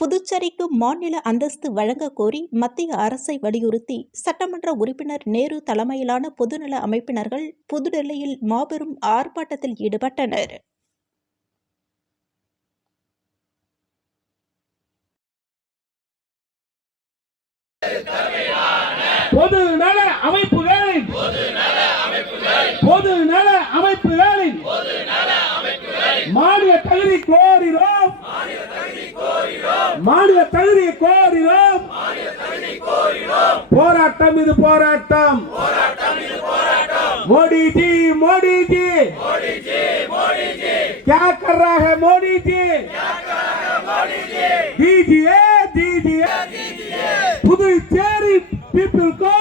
புதுச்சேரிக்கு மாநில அந்தஸ்து வழங்கக் கோரி மத்திய அரசை வலியுறுத்தி சட்டமன்ற உறுப்பினர் நேரு தலைமையிலான பொதுநல அமைப்பினர்கள் புதுடெல்லியில் மாபெரும் ஆர்ப்பாட்டத்தில் ஈடுபட்டனர். பொதுநல அமைப்புகளின் மாநில தகுதி கோரினோம். போராட்டம் இது போராட்டம். மோடி ஜி क्या कर रहा है मोदी जी? दीजिए पुदुचेरी पीपल को